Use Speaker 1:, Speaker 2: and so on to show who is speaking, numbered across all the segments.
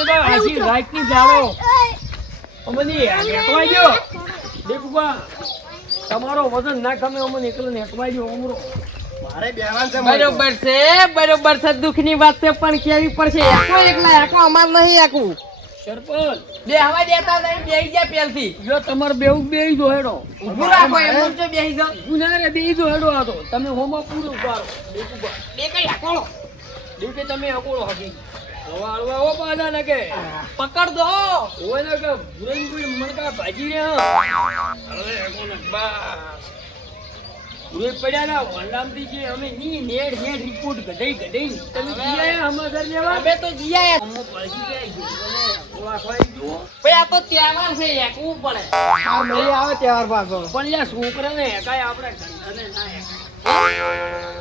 Speaker 1: તમે તો અમની દેખુબા તમારો વજન ના કમે અમને એકલો નેકવાઈ ગયો ઉમરો.
Speaker 2: મારે બેહવાનું છે
Speaker 3: બરોબર છે બરોબર છે દુઃખની વાત છે પણ કેવી પડશે? આખો એકલા આખો અમાર નહીં આખું
Speaker 1: સરપંચ.
Speaker 3: બે હવા દેતા નહીં બેહી ગયા પેલથી
Speaker 1: જો તમારે બેવું બેહી જો હેડો.
Speaker 3: ઊભું રાખો એમ જો બેહી જો.
Speaker 1: ગુનારે બેહી દો હેડો આ તો. તમે હોમાં પૂરું ઉતારો દેખુબા
Speaker 3: બે કઈ
Speaker 1: દેખે તમે હકોળો હકી હો પાડા ને કે
Speaker 3: પકડ દો.
Speaker 1: ઓય ને કે ભુરેન કોઈ મણકા ભાજી રે હવે કોને બસ. ઉરે પડ્યા ના વંડામથી જે અમે ની નેડ નેડ રિપોર્ટ ગઢઈ ગઢઈ તમે જીયા હમાસર લેવા?
Speaker 3: અમે તો જીયા
Speaker 1: અમો આપણે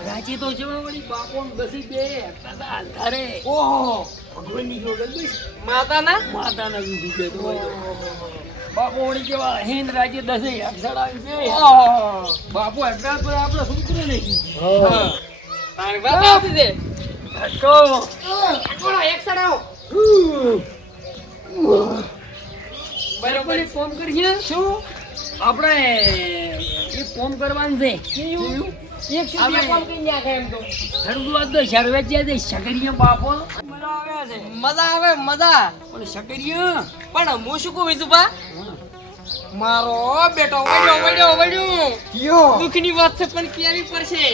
Speaker 1: રાજી તો જેવા વળી બાપો બસી બે એકતા તા
Speaker 3: ઓહો.
Speaker 1: ભગવાનની જોડે બસ.
Speaker 3: માતાના?
Speaker 1: માતાના વિધુ બે તો બાપો વળી કેવા દસે છે. બાપુ પર આપણે નહીં
Speaker 3: હા. તારી વાત સાચી છે.
Speaker 1: હટકો
Speaker 3: આકોળો એક
Speaker 1: બરોબર. ફોન કરીએ? શું? આપણે એ ફોન કરવાનું છે.
Speaker 3: એક સુધી કોમ કઈ નાખે એમ તો.
Speaker 1: હરદુઆ તો શરવેચિયા છે શકરીયા બાપો. મજા આવે છે
Speaker 3: મજા આવે મજા.
Speaker 1: પણ શકરીયા
Speaker 3: પણ હું શું કહું બા મારો બેટો વળ્યો વળ્યો વળ્યો.
Speaker 2: કયો?
Speaker 3: દુઃખની વાત છે પણ કેવી પડશે?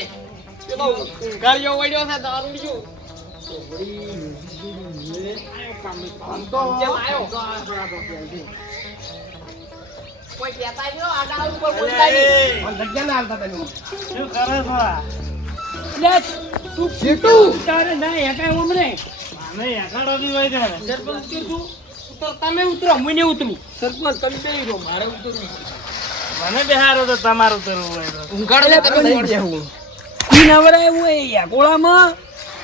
Speaker 3: પેલો ગાળિયો વળ્યો છે દારૂડિયો
Speaker 2: આમ તો
Speaker 3: આયો કોઈ કહેતા નહીં હો, ઉપર બોલતા નહીં.
Speaker 2: પણ ના હાલતા તને
Speaker 1: શું કરે છો? લે તું સીટું તારે ના એકાય ઉમરે અમે એકાડો બી હોય તારે સરપંચ કે તું
Speaker 3: તો તમે ઉતરો હું ઉતરું.
Speaker 1: સરપંચ તમે બેહી રહો મારે ઉતરવું
Speaker 4: મને બેહારો તો તમારું ઉતરવું હોય તો.
Speaker 3: ઊંઘાડો તમે
Speaker 2: નહીં
Speaker 3: ઉતરો.
Speaker 1: ઈ નવરાય હોય યા ગોળામાં.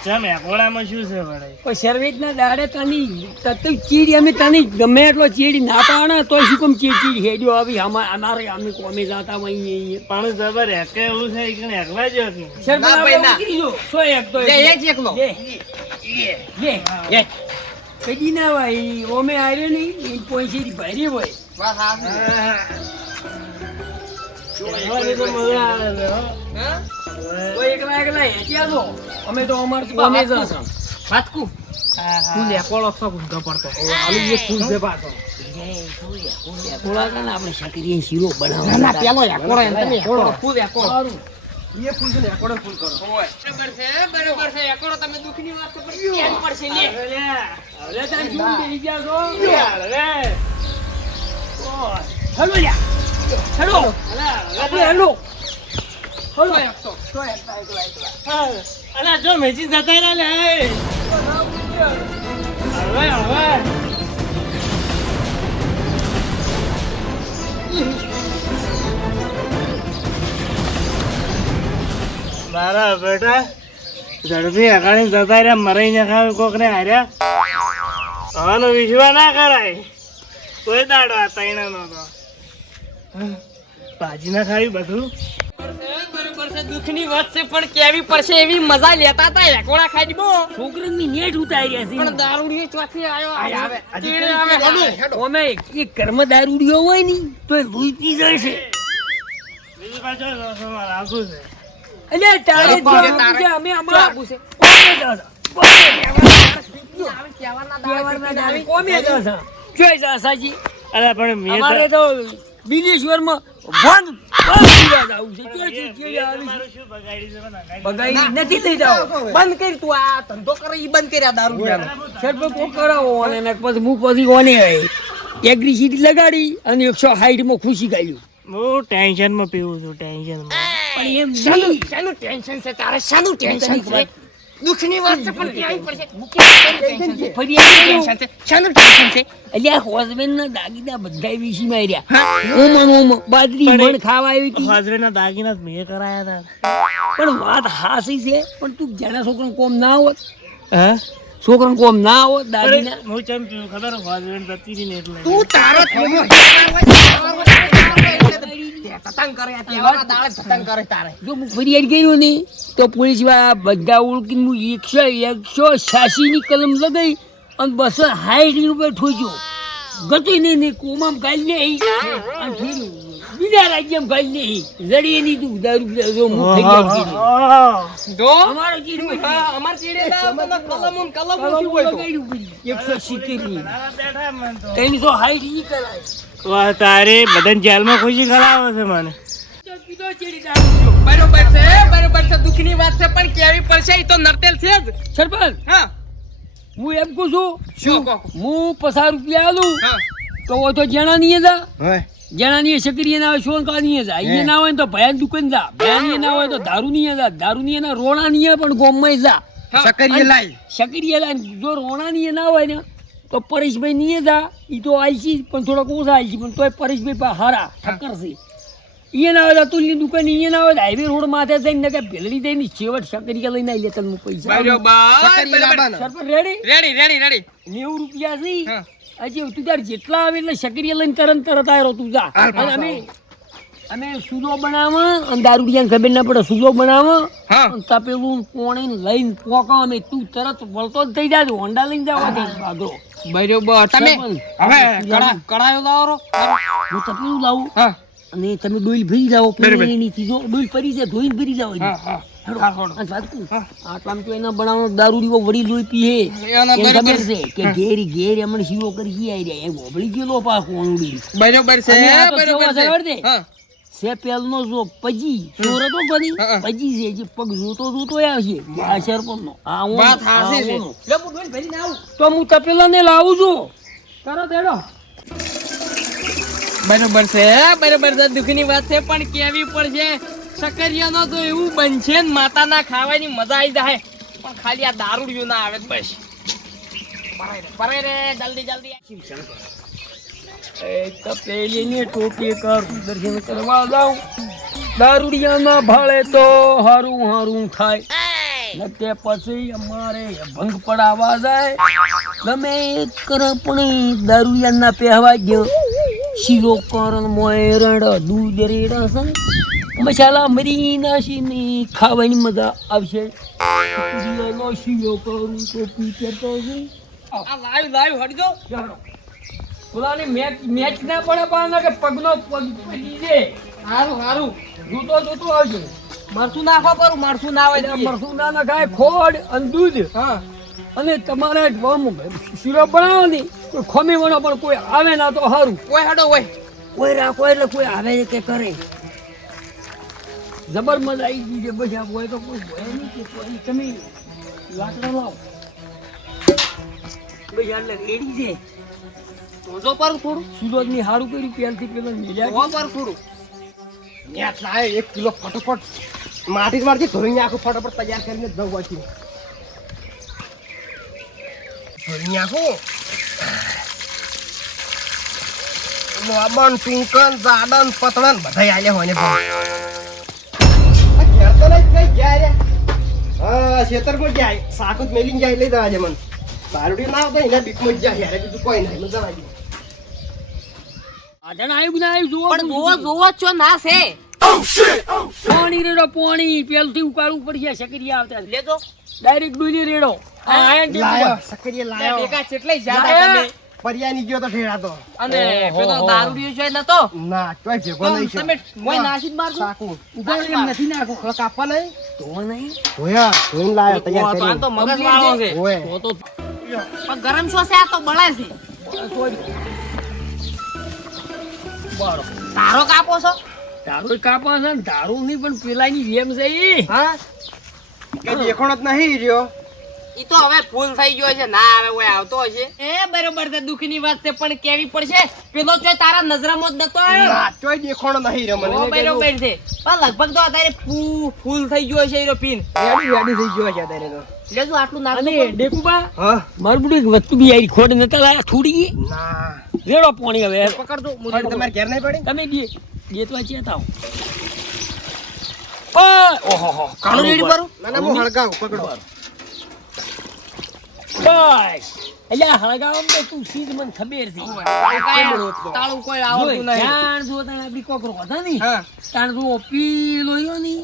Speaker 4: ચમ એકોડામાં શું છે વળે?
Speaker 1: કોઈ સર્વિસના દાડે તની તત ચીડી અમે તની ગમે એટલો ચીડી ના પાડે તો શું કેમ ચીડ ચીડ હેડ્યો આવી? અમારે અમે કોમે જાતા અહીંયા
Speaker 4: પણ જબર એકે એવું છે કે જ
Speaker 3: ભાઈ, ના.
Speaker 1: સો એક તો
Speaker 3: જ એકલો.
Speaker 1: કદી ના ભાઈ ઓમે આવ્યો નહીં પોઈસી ભરી હોય.
Speaker 3: વાત સાચી.
Speaker 4: એકલાની તો મજા આવે છે હો.
Speaker 3: હા?
Speaker 1: એકલા એકલા હેચ્યા છો અમે તો અમારે કોમે જશે
Speaker 3: વાતકું. તું લે, છો ઊંધો પડતો.
Speaker 2: આલી એક ફૂલ છે પાછો
Speaker 1: આપણે શકરીએ શીરો બનાવવા
Speaker 3: ના, પેલો એકોળો એમ તમે એકોળો, ફૂલ એકોળો.
Speaker 2: એ ફૂલ છે ને ફૂલ કરો
Speaker 3: બરોબર છે, બરોબર છે. એકોળો તમે દુઃખની વાત તો કેમ પડશે, લે.
Speaker 1: હવે તાર શું બેહી ગયા છો
Speaker 4: હવે
Speaker 1: હેલો લ્યા હેલો. આપણે હેલો. હેલો.
Speaker 4: અલા જો મેચી જતા રહ્યા લે હવે હવે મારા બેટા ઝડપી અગાડી જતા રહ્યા મરાઈ ના ખાવે કોક ને હાર્યા. હવાનો વિશ્વાસ ના કરાય. કોઈ દાડો આ તૈણા નો તો. ભાજી ના ખાવી બધું?
Speaker 3: દુઃખની વાત છે પણ કેવી પડશે એવી મજા લેતા હતા એકોળા ખાઈ બો
Speaker 1: છોકરાની નેટ ઉતાર્યા છે
Speaker 3: પણ દારૂડિયો ચોથી આયો
Speaker 1: આય આવે.
Speaker 3: ચીડે આવે
Speaker 1: એ કર્મ દારૂડિયો હોય ને તો એ રૂઈ પી જાય છે.
Speaker 4: બીજું પાછું તમારે છે.
Speaker 1: એટલે તારે
Speaker 3: તારે-
Speaker 1: અમે અમારા
Speaker 3: છે.
Speaker 1: કોમે જશે.
Speaker 3: કહેવાના દારૂ
Speaker 1: કોમે જશે. જોઈ જા સાજી.
Speaker 4: અરે પણ મેં
Speaker 1: અમારે
Speaker 4: તો મેં
Speaker 1: નથી લઈ
Speaker 3: બંધ કરી તું આ ધંધો કરે બંધ કર્યા
Speaker 1: સરપંચ કરાવો અને ને પછી હું પછી એગ્રીસિટી લગાડી અને એકસો સાઈઠમાં ખુશી કાઢ્યું
Speaker 4: હું ટેન્શનમાં પીવું છું ટેન્શનમાં.
Speaker 1: પણ એમ
Speaker 3: શાનું ટેન્શન છે તારે શાનું ટેન્શન છે. દુઃખની વાત છે પણ કેવી પડશે. ટેન્શન છે
Speaker 1: ફરી.
Speaker 3: ટેન્શન છે. શાનું ટેન્શન છે?
Speaker 1: અલ્યા હોસ્બેન્ડ ના દાગીના બધા વીસી માર્યા. ઓમન ઓમ બાજરી મણ ખાવા આવી હતી.
Speaker 4: હાજરીના દાગીના તો મેં કરાયા હતા.
Speaker 1: પણ વાત હાસી છે પણ તું જેના છોકરાને કોમ ના હોત.
Speaker 4: હે?
Speaker 1: છોકરાને કોમ ના હોત દાગીના.
Speaker 4: હું ચમ ખબર જતી ને એટલે.
Speaker 3: તું તારો તે તતંગ કરે આ તહેવારના દાડે કરે તારે.
Speaker 1: જો હું ફરિયાદ કર્યો ને તો પોલીસવાળા બધા ઓળખીને હું એકસો એકસો છ્યાસીની કલમ લગાઈ અને બસો સાઠ રૂપિયા ઠોક્યો. ગતિ નહીં ને કોમામ ગાઈ નહીં અને ફેર બીજા રાજ્યમાં ગાલી નહીં જડી એની તું દારૂ પીધો જો હું ફરિયાદ કરી
Speaker 3: જો
Speaker 1: અમારો ચીડ
Speaker 3: અમાર ચીડે ના ને કલમો શું
Speaker 1: કલમ
Speaker 3: હોય તો?
Speaker 1: લગાડ્યું પછી. એકસો સિત્તેરની. ત્રણસો સાઠ ઈ કરાય.
Speaker 4: વાહ તારે બધાને જેલમાં ખુશી ખરાવે છે મને.
Speaker 3: બરોબર છે બરોબર છે દુઃખની વાત છે પણ કેવી પડશે? એ તો નરતેલ છે જ.
Speaker 1: સરપંચ
Speaker 3: હા.
Speaker 1: હું એમ કહું છું
Speaker 3: શું
Speaker 1: હું પચાસ રૂપિયા આલું તો ઓ તો જેણા નહીં જા.
Speaker 2: હોય.
Speaker 1: જેણા નહીં સક્રિય ના હોય શોન કા નહીં જા. અહીંયા ના હોય ને તો ભયાન દુકાન જા. ભયાન ના હોય તો દારૂ નહીં જા. દારૂ નહીં ના રોણા નહીં પણ ગોમમાં જા.
Speaker 3: હા.
Speaker 2: સકરીએ લાઈ
Speaker 1: સક્રિય જા જો રોણા નહીં ના હોય ને તો પરેશભાઈ નહીં જા એ તો આલસી પણ થોડોક ઓછા આલસી પણ તોય પરેશભાઈ પા હારા ઠક્કર છે. અહીંયા ના આવે તો અતુલની દુકાન અહીંયા ના આવે હાઈવે રોડ માથે જઈને કે ભેલડી જઈને છેવટ સક્રિય લઈને આવી લેતા હું પૈસા. રેડી
Speaker 3: રેડી રેડી રેડી
Speaker 1: નેવું રૂપિયા છે. હજી તું તાર જેટલા આવે એટલે સક્રિય લઈને તરત તરત આવ્યો તું જા. અને અમે અમે સુલો બનાવો અને દારૂડિયા ખબર ના પડે સુલો બનાવો
Speaker 3: હા.
Speaker 1: અને તપેલું પોણી લઈને પોકો અમે તું તરત વળતો જ થઈ જાય હોન્ડા લઈને જવા દે ભાગો
Speaker 3: બરોબર. તમે. હવે કડાયો લાવો
Speaker 1: હું. તપેલું લાવું.
Speaker 3: હા.
Speaker 1: અને તમે ડોઈલ ભરી જાઓ
Speaker 3: બરાબર.
Speaker 1: એની જો. ડોઈલ ભરી છે ધોઈને ભરી જાઓ
Speaker 3: હા હા.
Speaker 1: આટલામાં તો એના બનાવવાનો દારૂડીઓ વડી લોહી પીએ.
Speaker 3: એને
Speaker 1: ખબર છે કે ઘેરી ઘેર એમણે શીરો કરી આવી રહ્યા. એ ગોબળી ગયેલો પા કોણુડી
Speaker 3: બરોબર છે. બરોબર
Speaker 1: છે?
Speaker 3: હા
Speaker 1: પેલનો જો પજી ચોર હતો બની
Speaker 3: હા, હા.
Speaker 1: પજી છે જે પગ જોતો જોતો આવશે આ સરપંચનો આ ઓનો,
Speaker 3: વાત હાચી છે. લે હું ડોલ ભરીને આવું
Speaker 1: તો હું તપેલાને લાવું છું કરો તેડો
Speaker 3: બરોબર છે બરોબર છે દુઃખની વાત છે પણ કેવી પડશે સકરિયાનો તો એવું બનશે ને માતાના ખાવાની મજા આવી જાય પણ ખાલી આ દારૂડિયું ના આવે તો બસ પરાય રે, પરાય રે જલ્દી જલ્દી
Speaker 1: એ તપેલીની ટોપી કર દર્શન કરવા જાઉં. દારૂડિયાના ભાળે તો હારું હારું થાય. તે પછી અમારે ભંગ પડાવા જાય. ગમે એક પણ દારૂડિયાના પહેવા ગયો. શીરો કરણ મોયરણ દૂધ રેડા મસાલા મરી નાસીની ખાવાની મજા આવશે. શીરો કરું ટોપી પીતે તો
Speaker 3: આ લાઈવ લાઈવ હટજો.
Speaker 1: ફુલાની મેચ મેચ ના પડે પણ કે પગનો પગ પડી હારું
Speaker 3: સારું સારું
Speaker 1: જૂતો જૂતો આવશે
Speaker 3: મરસું નાખવા પર મરસું ના હોય
Speaker 1: મરસું ના નખાય ખોડ અને દૂધ.
Speaker 3: હા.
Speaker 1: અને તમારે શીરો બનાવો ને કોઈ ખોમી વણો પણ કોઈ આવે ના તો સારું
Speaker 3: કોઈ હાડો હોય
Speaker 1: કોઈ રાખો એટલે કોઈ આવે કે કરે. જબર મજા આવી ગઈ છે બધા હોય તો કોઈ હોય નહીં કે કોઈ. તમે લાકડા લાવો. બધા એટલે રેડી છે.
Speaker 3: જોજો પર થોડું.
Speaker 1: સુરતની હારું કર્યું પહેલથી પેલા મિલ્યા.
Speaker 3: પર થોડું.
Speaker 2: ન્યા લાય એક કિલો ફટોફટ માટી મારથી ધોઈને આખું ફટોફટ તૈયાર કરીને જ જવું પછી. ધોઈને આખું લોબન પિંકન જાડન પતળન બધા આલે હોય ને ઘેર તો નહીં કઈ ગયા રે હા ખેતરમાં જાય સાકુત મેલીને જાય લઈ જવા દે મને. બારડી ના આવતા એના બીકમાં જ જાય યારે બીજું કોઈ નહીં મને જવા દે
Speaker 1: આધણ આવ્યું ના આવ્યું જુઓ
Speaker 3: પણ જોવો જોવો છો ના છે.
Speaker 1: પાણી રેડો પાણી. પેલથી ઉકાળવું પડશે શકરિયા આવતા
Speaker 3: લેજો.
Speaker 1: ડાયરેક્ટ ડુલી રેડો. આ આયન ટેપ
Speaker 2: લાયો
Speaker 1: ઉપર.
Speaker 2: લાયો.
Speaker 3: ભેગા કેટલાય જાડા તમે.
Speaker 2: પર્યાની ગયો તો ફેરા
Speaker 3: અને પેલો દારૂડિયો છે નતો
Speaker 2: ના ચોય ભેગો નહીં છે
Speaker 3: તમે કોઈ નાસી જ મારજો
Speaker 2: સાકું.
Speaker 1: ઊભા એમ નથી નાખો.
Speaker 2: થોડા કાપવા નહીં.
Speaker 1: તો નહીં?
Speaker 2: ધોયા ધોઈને લાયો તૈયાર
Speaker 3: તો તો મગજ વાળો છે.
Speaker 1: તો તો
Speaker 3: પણ ગરમ સોસે છે આ તો બળે છે.
Speaker 1: બરો
Speaker 3: તારો કાપો છો?
Speaker 1: તારો કાપો છે ને તારું નહીં પણ પેલાની જેમ છે એ
Speaker 3: હા?
Speaker 2: દેખોણો જ નહીં રહ્યો.
Speaker 3: ઈ તો હવે ફૂલ થઈ ગયો છે. ના આવે કોઈ આવતો હશે. એ બરોબર છે દુઃખની વાત છે પણ કેવી પડશે? પેલો ચોય તારા નજરામાં જ નતો આવ્યો?
Speaker 2: ચોય દેખોણો નહીં રે મને
Speaker 3: બરોબર છે. પણ લગભગ તો અત્યારે ફૂલ થઈ ગયો છે એનો પીન
Speaker 2: એડી એડી થઈ ગયો છે અત્યારે તો.
Speaker 3: લેજો આટલું
Speaker 1: નાખ
Speaker 3: અને
Speaker 1: ડેકુબા
Speaker 2: હા?
Speaker 1: મારું બધું વસ્તુ બી આઈ ખોડ નતા લાયા થોડી ગઈ.
Speaker 2: ના.
Speaker 1: રેડો પાણી હવે.
Speaker 3: પકડજો
Speaker 2: પણ તમારે ઘેર નહીં પડી?
Speaker 1: તમે ગે ગેતવા ચેતા આવો ઓહો હો
Speaker 3: કાણું રેડી પર
Speaker 2: ના ના હું હળગાવ પકડો.
Speaker 1: બસ. એટલે આ તો તું સીધ મને ખબર છે.
Speaker 3: તાળું કોઈ આવડતું નહીં.
Speaker 1: જાણ જો તાણે આપણી કોકરો હતા ની તાણ જો પીલો યો ની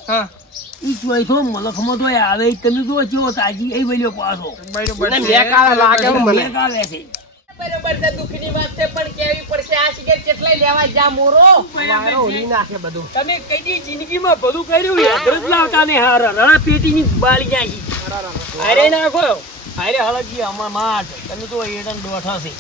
Speaker 1: ઈ જોઈ તો મલખમાં તો આવે તમે જો જો તાજી એ વલ્યો પાછો.
Speaker 3: મને
Speaker 2: બે કાળા લાગે મને.
Speaker 1: બે કાલે છે.
Speaker 3: બરોબર છે દુઃખની વાત છે પણ કેવી પડશે આ સિગરેટ કેટલાય લેવા જા મોરો.
Speaker 2: મારો ઓલી નાખે બધું.
Speaker 1: તમે કઈ જિંદગીમાં બધું કર્યું યાદ જ લાવતા ને હાર રણા પેટીની બાળી જાય અરે નાખો. અરે હળગી અમાર માઠ તમે તો એડન દોઠા છે.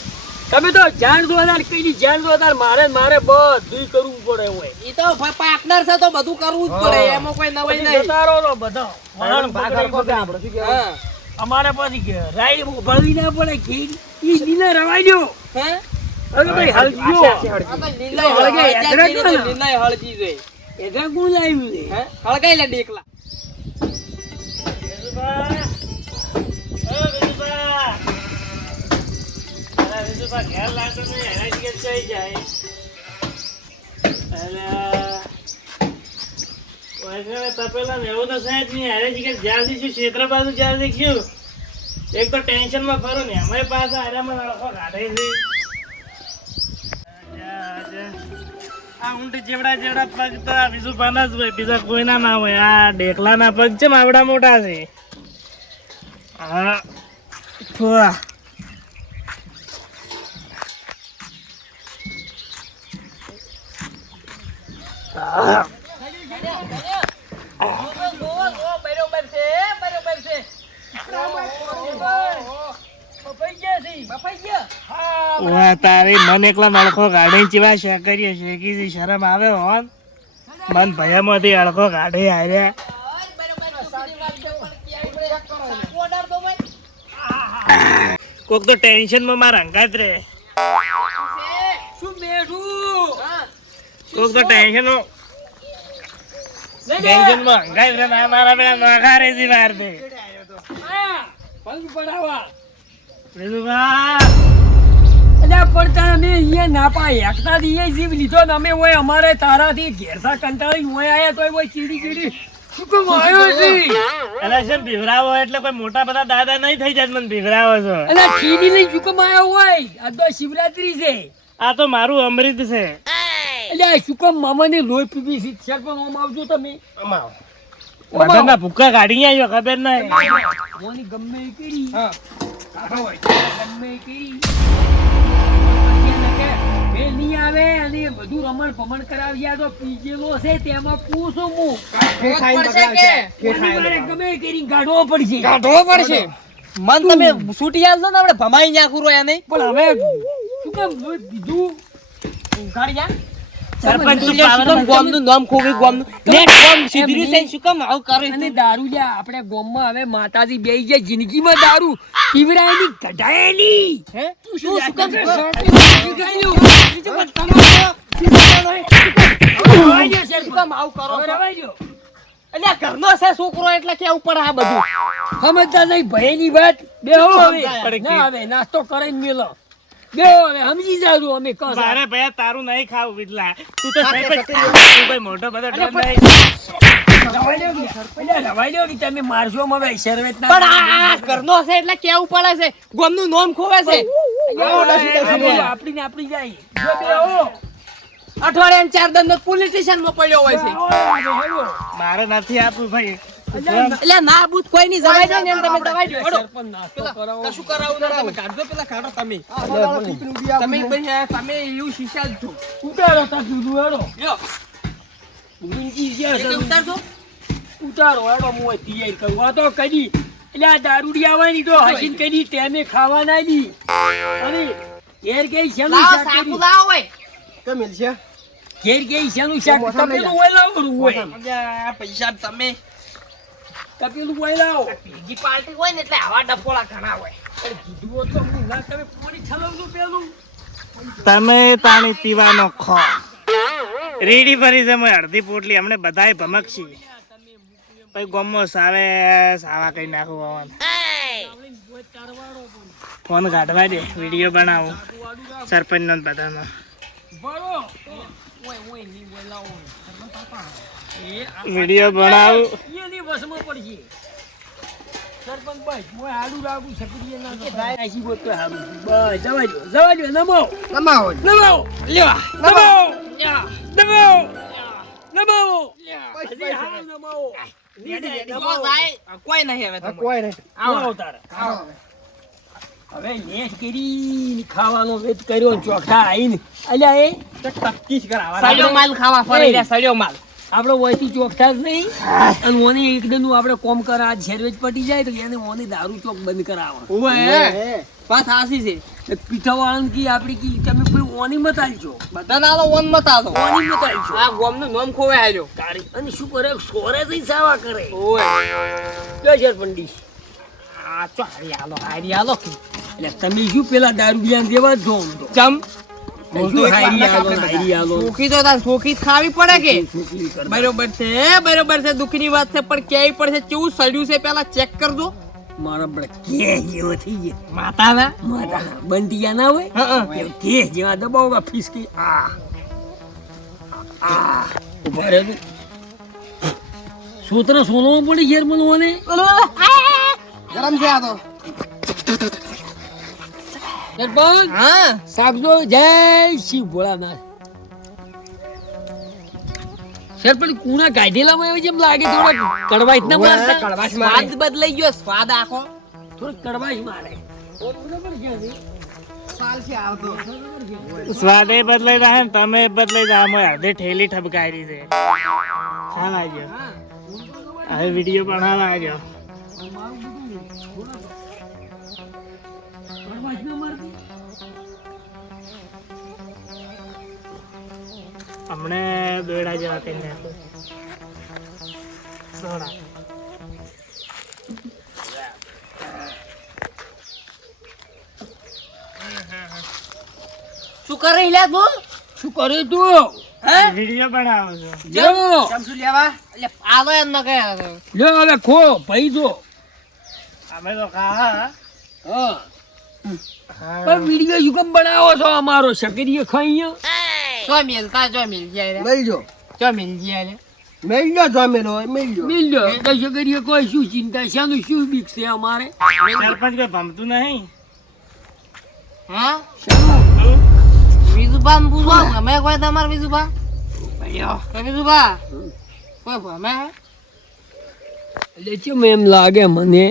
Speaker 1: તમે તો જાણ દોદાર કઈ દી જાણ દોદાર મારે મારે બધું કરવું પડે હોય.
Speaker 3: એ તો પાર્ટનર છે તો બધું કરવું જ પડે એમાં કોઈ નવાઈ નહીં.
Speaker 1: સારો રો બધો. વહાણ
Speaker 2: ભાગ
Speaker 1: પકડી
Speaker 2: હરખો છે
Speaker 1: પકડી.
Speaker 2: આપણે,
Speaker 1: અમારે પછી કે રાઈડ ભળવી ના પડે ઘી ઈ દિને રવાઈ દો
Speaker 3: હે?
Speaker 1: અરે ભાઈ હલજો
Speaker 2: આશે હળગી.
Speaker 1: કરો
Speaker 3: હળજી જોઈ
Speaker 1: એટલે કોણ લાવ્યું છે
Speaker 3: હળગાઈ લે ડેકલા.
Speaker 4: ઘેર લાગતો નહીં, એના ચોઈ જાય. અલા. તપેલા ને તો સાહેબ જ નહીં. હારે ટિકિટ જ્યાંથી શું ક્ષેત્ર બાજુ જ્યાંથી શું. એક તો ટેન્શનમાં ફરો ને અમે પાછા હારામાં લડકો કાઢે છે. આ ઊંટ જેવડા જેવડા પગ તો આ વિજુભાના જ હોય બીજા કોઈના ના હોય આ ડેકલાના પગ છે માવડા મોટા છે હા ફુવા. હા.
Speaker 3: બરોબર છે બરોબર છે
Speaker 4: વાહ, તારી મન એકલા નળખો ગાડી ચીવા શેકરીએ શેકી શરમ આવે હોન મન ભયામાંથી અળખો કાઢી આવ્યા કોક તો ટેન્શનમાં મારા અંગાત રે
Speaker 1: શું બેઠું
Speaker 4: કોક તો ટેન્શનમાં ટેન્શનમાં અંગાત રે ના મારા પેલા નોખા રે જી માર દે
Speaker 1: પગ
Speaker 4: બા
Speaker 1: અલ્યા પણ તારે અમે અહીંયા ના પાય એકતા થી જીવ લીધો ને અમે હોય અમારે તારાથી ઘેરતા કંટાળી હોય આયા તોય હોય ચીડી ચીડી. શું કેમ આવ્યો છે?
Speaker 4: અલા શેમ ભીવરાવો? એટલે કોઈ મોટા બધા દાદા નહીં થઈ જાય મને ભીવરાવો છો.
Speaker 1: અલ્યા ચીડી શું આવ્યો હોય? આ તો શિવરાત્રી છે.
Speaker 4: આ તો મારું અમૃત છે.
Speaker 1: અલ્યા શું કામ મામાની લોહી પીવી છે? શેર પણ ઓમ આવજો તમે.
Speaker 2: અમાવ આવો.
Speaker 4: બધાના ભૂક્કા કાઢી આવ્યો ખબર નહીં
Speaker 1: ઓની ગમે એ કરી
Speaker 3: હા.
Speaker 1: ગમે એ કરી એ નહીં આવે અને બધું રમણ ભમણ કરાવ્યા તો પીજેલો છે તેમાં પૂછું હું. ગમે એ કરીને કાઢવો પડશે.
Speaker 3: કાઢવો પડશે? મન તમે છૂટી આલ ને આપણે ભમાઈ નાખું રોયા નહીં.
Speaker 1: પણ હવે શું કામ
Speaker 3: ઉઘાડી
Speaker 4: સરપંચ તું
Speaker 3: શું ગોમનું નામ ખોવી ગોમનું. નેટ ગોમ સીધર્યું છે શું કામ આવું કરે
Speaker 1: અને દારૂ લ્યા આપણે ગામમાં હવે માતાજી બે ગયા જિંદગીમાં દારૂ. પીવરાયેલી કઢાયેલી
Speaker 3: હે?
Speaker 1: તું
Speaker 3: શું શું કામ શું કામ આવું કરો છો? અલ્યા ઘરનો છે છોકરો એટલે કેવું પડે આ બધું.
Speaker 1: સમજતા નહીં ભયની વાત. બેહો હવે. નાસ્તો કરીને મેલો. હવે સમજી જાજો અમે કહો.
Speaker 4: મારે ભૈયા તારું નહીં ખાવ વિદલા તું તો સરપંચ તું કોઈ મોટો બધો ડર નહીં
Speaker 1: તમે મારશો હવે
Speaker 3: પણ આ ઘરનો છે એટલે કેવું પડે છે? ગોમનું નામ ખોવે છે?
Speaker 1: આપણી આપણી ને જાય
Speaker 3: અઠવાડિયા ચાર દંડ પોલીસ સ્ટેશનમાં પડ્યો હોય છે.
Speaker 4: મારે નથી આપવું ભાઈ.
Speaker 3: એટલે ના બૂથ કોઈ ની જવાય દો ને તમે જવાય. દો
Speaker 1: કરાવો.
Speaker 3: કશું કરાવું ના તમે કાઢજો પેલા કાઢો તમે. તમે ભાઈ તમે એવું શીશા જ છો.
Speaker 1: ઉતારો તા જુદું હેડો.
Speaker 3: લ્યો.
Speaker 1: ગુંજી ગયા
Speaker 3: ઉતારજો.
Speaker 1: ઉતારો હેડો હું તૈયાર કરું. આ તો કદી એટલે આ દારૂડી આવવાની તો હસીન કદી ટેમે ખાવાના દી. અરે ઘેર ગઈ છે
Speaker 3: લાવ? લાવો હોય.
Speaker 2: મિલશે?
Speaker 1: ઘેર ગઈ શાક? હોય. લાવવાનું હોય
Speaker 3: પૈસા તમે
Speaker 1: તપેલું હોય લાવો
Speaker 3: બીજી પાર્ટી હોય ને એટલે આવા ડફોળા ઘણા હોય.
Speaker 1: કીધું તો હું ના તમે પાણી ઠલવજો પેલું.
Speaker 4: તમે પાણી પીવાનો ખો રેડી ફરી છે મેં અડધી પોટલી અમને બધાય ભમકશી. પછી ગમો સાવે સાવા કઈ નાખું આવવાનું ફોન કાઢવા દે વીડિયો બનાવું સરપંચ નો બધાનો.
Speaker 1: બરો. ઓય ઓયની ઓય લાવો એ આ
Speaker 4: વીડિયો બનાવું.
Speaker 1: વસમાં પડશે સરપંચ ભાઈ હું હાડું લાગુ સકરીએ ના કે ભાઈ નાખી બોત તો હારું બસ જવાજો જવાજો નમો.
Speaker 2: નમાવો નમાવો
Speaker 1: લેવા નમાવો નમાવો નમાવો નમો. નમો. લ્યા
Speaker 2: બસ,
Speaker 1: હજી
Speaker 2: બસ,
Speaker 1: હાવ.
Speaker 3: કોઈ નહીં હવે
Speaker 2: હા, કોઈ નહીં.
Speaker 1: આવો. તારે. હવે નેટ કરી ખાવાનો વેત કર્યો ચોખા આવીને અલ્યા એ. જ કરાવવા
Speaker 3: સડ્યો માલ ખાવા ફરી રહ્યા સડ્યો માલ.
Speaker 1: આપણે વયથી ચોકઠા જ નહીં. અને ઓને એકદમ આપણે કોમ કરા ઝેરવેજ પટી જાય તો એને ઓને દારૂ ચોક બંધ કરાવે
Speaker 3: ઓવે. વાત હાસી છે.
Speaker 1: પીઠા પીઠાવાળાને કી આપડી કી તમે કોઈ ઓની મત આલજો
Speaker 3: બધા ના ઓન મત આલો
Speaker 1: ઓની મત આલજો
Speaker 3: આ ગોમનું નામ ખોવે હાલ્યો.
Speaker 1: તારી અને શું કરે? સોરે જઈ સાવા કરે.
Speaker 3: ઓય.
Speaker 1: જય શેર પંડિત
Speaker 3: આ ચો હારી આલો હારી આલો
Speaker 1: એટલે તમે શું પેલા દારૂ બિયાન જેવા જ
Speaker 3: ચમ?
Speaker 1: શું હારી આલો ને હારી આલો
Speaker 3: સુખી તો તાર સુખી ખાવી પડે કે? બરોબર છે બરોબર છે દુઃખની વાત છે પણ ક્યાંય પડશે કેવું સડ્યું છે પેલા ચેક કરજો.
Speaker 1: મારા કે જેવો થઈ ગયા.
Speaker 3: માતાના?
Speaker 1: માતા બંધિયા ના હોય? કે જેવા દબાવવા ફીસકી. આ આ ઊભા રહે. સૂત્ર સોનવું પડી ઘેર મને
Speaker 2: ગરમ છે આ તો.
Speaker 1: સરપંચ!
Speaker 3: હા.
Speaker 1: સાબજો જય શિવ ભોળાનાથ. સરપંચ કુણા કાઢેલામાં એવું જેમ લાગે થોડા કડવાઈ ના
Speaker 2: કડવાશ મારે.
Speaker 3: સ્વાદ બદલાઈ ગયો સ્વાદ આખો.
Speaker 1: થોડો કડવાશ મારે.
Speaker 2: સ્વાદ
Speaker 4: સ્વાદે બદલાઈ જાય ને તમે બદલાઈ જાય અમે અડધી ઠેલી ઠપકારી છે. ચાલ આવજો હવે વીડિયો
Speaker 1: પણ મારતી
Speaker 4: હમણે બેડા જેવા કઈ નાખો સોડા.
Speaker 3: શું કરે લે તું?
Speaker 1: શું કરે તું?
Speaker 3: હે?
Speaker 4: વીડિયો બનાવો છો.
Speaker 1: જો
Speaker 2: સમસુ લેવા?
Speaker 3: એટલે આલો એમ ન કહે
Speaker 1: લ્યો હવે ખો ભઈ જો.
Speaker 4: અમે તો ખા
Speaker 1: હા. પણ વીડિયો યુગમ બનાવો છો અમારો શકરીએ ખાઈએ.
Speaker 3: જો મિલતા જો મિલ જાય
Speaker 2: મેલજો
Speaker 3: જો મિલ જાય
Speaker 2: મેલજો જમેલો હોય મેલજો
Speaker 1: મિલ્યો તો શકરીએ કોઈ શું ચિંતા શાનું શું બીક છે અમારે?
Speaker 4: સરપંચ કોઈ ભમતું નહીં.
Speaker 3: હા? વિજુભા ને પૂછો અમે કોઈ તમારે વિજુભા વિજુભા કોઈ ભમે
Speaker 1: એટલે ચેમ એમ લાગે મને?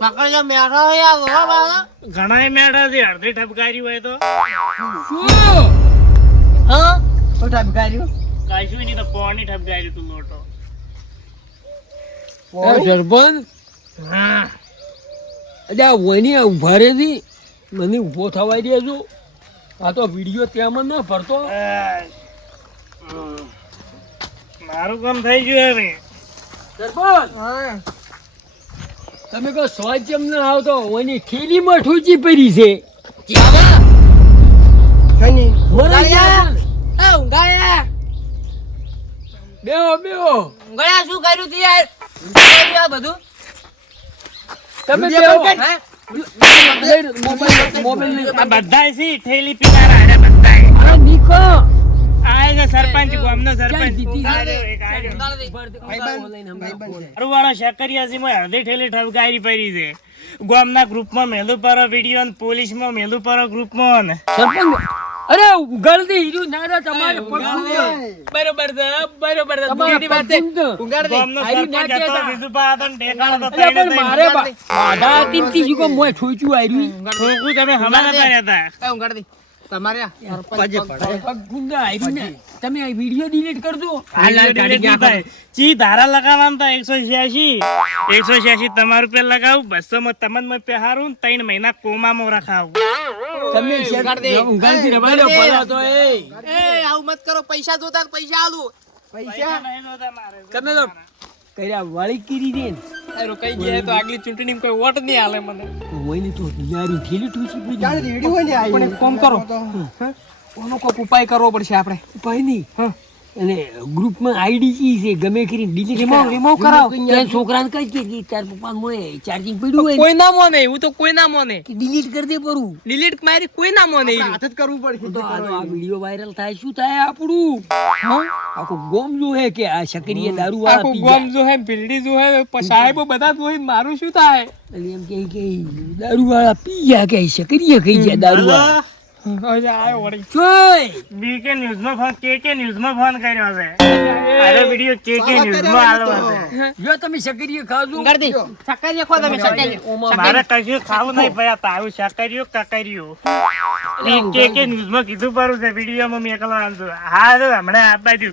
Speaker 3: પકડજો મેળો હોય આ ગોળા ઘણાય
Speaker 4: ઘણા મેળા છે અડધી ઠપકારી હોય તો.
Speaker 1: શું
Speaker 3: હા?
Speaker 2: ખોટા ભિખારીઓ
Speaker 4: કશું નહીં તો પોણી ઠપકારી તું
Speaker 1: મોટો. સરપંચ?
Speaker 4: હા.
Speaker 1: અરે આ વની ઊભા રે છી મને ઊભો થવા દેજો આ તો વીડિયો ત્યાં ના ફરતો.
Speaker 4: મારું કામ થઈ ગયું હવે.
Speaker 1: સરપંચ? તમે કહો સ્વાદ કેમ ના આવતો વની ઠેલીમાં ઠૂચી પડી છે. બેહો બેહો.
Speaker 3: ઊંઘાડ્યા શું કર્યું તું યાર? આ બધું?
Speaker 1: તમે બેહો. Mobile mobile.
Speaker 4: બધાય છે ઠેલી પીનારા અરે બધાય.
Speaker 1: આ નીકો
Speaker 4: આ છે સરપંચ ગામનો સરપંચ.
Speaker 2: છે
Speaker 4: મારું માં અડધી ઠેલી ઠપકારી પડી છે. ગામના ગ્રુપમાં મેલુ પર વિડિયો ને પોલીસમાં મેલુ પર ગ્રુપમાં ને.
Speaker 1: સરપંચ અરે ઉગાડતી હીરુ ના ના તમારે
Speaker 3: બરોબર છે બરોબર છે.
Speaker 1: તમારી
Speaker 3: વાત છે
Speaker 4: ગામનો સરપંચ હતો
Speaker 1: બીજું
Speaker 4: વિજુભા હતો ને ઢેકાણો હતો
Speaker 1: અરે
Speaker 4: ત્રણે
Speaker 1: પણ
Speaker 4: ત્રણ.
Speaker 1: મારે બાધા હતી તીજી કો મોય ઠોચ્યું આર્યું.
Speaker 4: ઠોકું તમે હમણાં નતા રહેતા.
Speaker 3: દે તમારે.
Speaker 1: તમે વીડિયો ડિલીટ કરજો.
Speaker 4: ચી ધારા તો એકસો છ્યાસી એકસો છ્યાસી તમારું રૂપિયા લગાવું બસો માં તમને મેં ત્રણ મહિના કોમામાં રખાવું.
Speaker 1: તમે
Speaker 3: ઉગાડ
Speaker 1: રમાડો
Speaker 3: ઉગાડ
Speaker 1: તો એ.
Speaker 3: આવું મત કરો પૈસા જોતા પૈસા આલું.
Speaker 2: પૈસા?
Speaker 4: નહીં જોતા મારે.
Speaker 1: તમે તો કર્યા વાળી કરી દે ને.
Speaker 3: રોકાઈ ગયા તો આગલી ચૂંટણીમાં કોઈ વોટ નહીં આલે મને.
Speaker 1: મોયની તો યારી ઠેલી ઠૂચી પડી
Speaker 2: ચાલ રેડી હોય ને આ
Speaker 3: પણ એક કામ કરો. કોનો કોક ઉપાય કરવો પડશે આપણે?
Speaker 1: ઉપાય નહીં.
Speaker 3: હા.
Speaker 1: અને ગ્રુપમાં આઈડી કી છે ગમે કરીને ડિલીટ રિમૂવ રિમૂવ કરાવ. ત્યાં છોકરાને કહી કે કે તાર પપ્પા મોએ ચાર્જિંગ પડ્યું હોય
Speaker 3: કોઈ ના મોને હું તો કોઈ ના મોને.
Speaker 1: કે ડિલીટ કરી દે પરું.
Speaker 3: ડિલીટ મારી કોઈ ના મોને
Speaker 2: હાથ જ કરવું પડશે
Speaker 1: તો આ વિડિયો વાયરલ થાય શું થાય આપણું? આખો ગોમ જો હે કે આ શકરીએ દારૂ વાળા
Speaker 3: આખો ગોમ જો હે બિલ્ડી જો હે સાહેબો બધા જોઈ મારું શું થાય?
Speaker 1: એટલે એમ કે કે દારૂ વાળા પી ગયા કે શકરીએ કહી ગયા દારૂ વાળા
Speaker 4: બીકે ન્યૂઝમાં ફોન કે કે ન્યૂઝમાં ફોન કર્યો છે. અરે વિડિયો કે કે ન્યૂઝમાં આલવો છે.
Speaker 1: જો તમે શકરીએ ખાજો
Speaker 3: ગરદી. સક્કરિયા ખો તમે સક્કરિયા
Speaker 4: મારે કશું ખાવું નહીં પડ્યા તારું શાકરિયું કાકરિયું કે કે ન્યૂઝમાં કીધું પરું છે વિડીયોમાં મેં એકલો આલજો હા તો હમણાં આપવા દઉં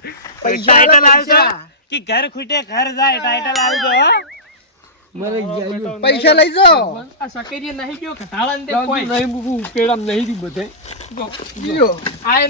Speaker 4: ટાઇટલ આવજો કે ઘર ખૂટે ઘર જાય ટાઇટલ આવજો હો.
Speaker 1: મરે જાય
Speaker 2: પૈસા લઈ જાઓ.
Speaker 3: આ સકેરી નહીં ગયો ખટાળા ને તે કોઈ?
Speaker 1: નહીં પેડામ નહીં બધે.
Speaker 2: જીઓ
Speaker 3: આય